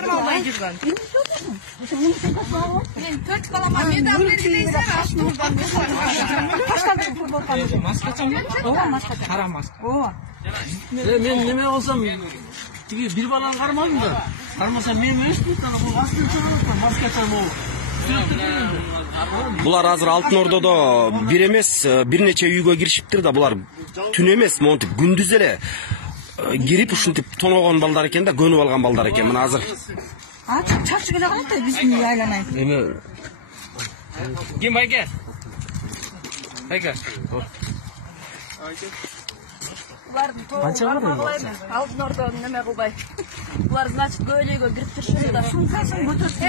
Karmalmay жүргөн. Мен 4 балама медал бергилейсиң, Алтынордон Маскачамы? Кара маска. Мен неме болсам, тиги бир баланы кармадым да. Кармасам мен өстүм, бул астын чыгып, маскачам болуп. Булар азыр Алтынордодо бир эмес, бир нече үйгө киришиптир да, булар түн эмес, монтип күндүз эле кирип ушинтип тоногон балдар экен да, көнүп алган балдар экен. Мына азыр. Чарчы келе калат да биздин үй айланайын. Эме ким байке? Байке. Булардын тобу карма кылайбыз. Алтынордон неме кылбай. Булар, значит, көйлөйгө кирип турушат да.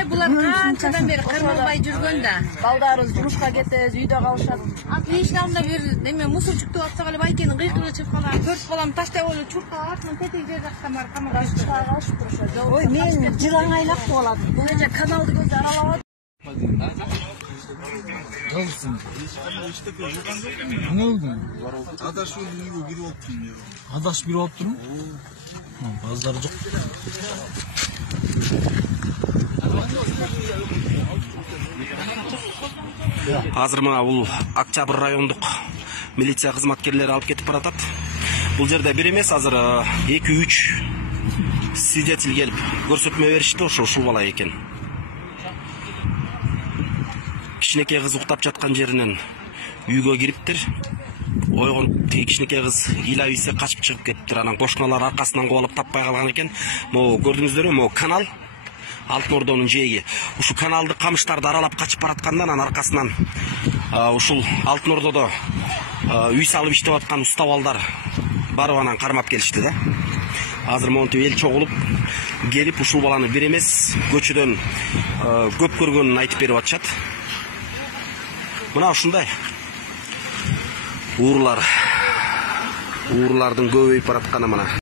Булар канчадан бери кармалбай жүргөн да. Балдарыбыз жумушка кетебиз, үйдө калышат. Эшин алдында бир неме мусорчукту атсак эле байкенин кыйкыгы чыгып калган. 4 балам таштап эле чуркап артынан тетеги жер жактан барып камакка алышып турушат. Ой, мен жыран айлап болот. Бул эже каналды көз аралап Ne oldu? Adaş öyle gibi oldu. Adaş bir oldu mu? Bazıları çok. Азыр мына бул Октябрь райондук милиция кызматкерлери алып кетип баратат. Бул жерде бир эмес, азыр 2-3 свидетель келип көрсөтмө беришти, ушул бала экен. Кичинекей кыз уктап жаткан жеринен үйгө кириптир. Ойгонуп, кичинекей кыз ыйлап-ийсе качып чыгып кетиптир. Анан кошуналар аркасынан кубалап таппай калган экен. Могу көрдүңүздөрбү, могу канал, Алтынордонун жээги. Ушу каналды камыштарды аралап качып баратканда, анан аркасынан ушул Алтынордодо үй салып иштеп аткан уста балдар барып анан кармап келишти да. Азыр монтип эл чогулуп келип ушул баланы бир эмес, көчөдөн көп көргөнүн айтып берип атышат. Мына ушундай уурлардын көбөйүп баратканы мына.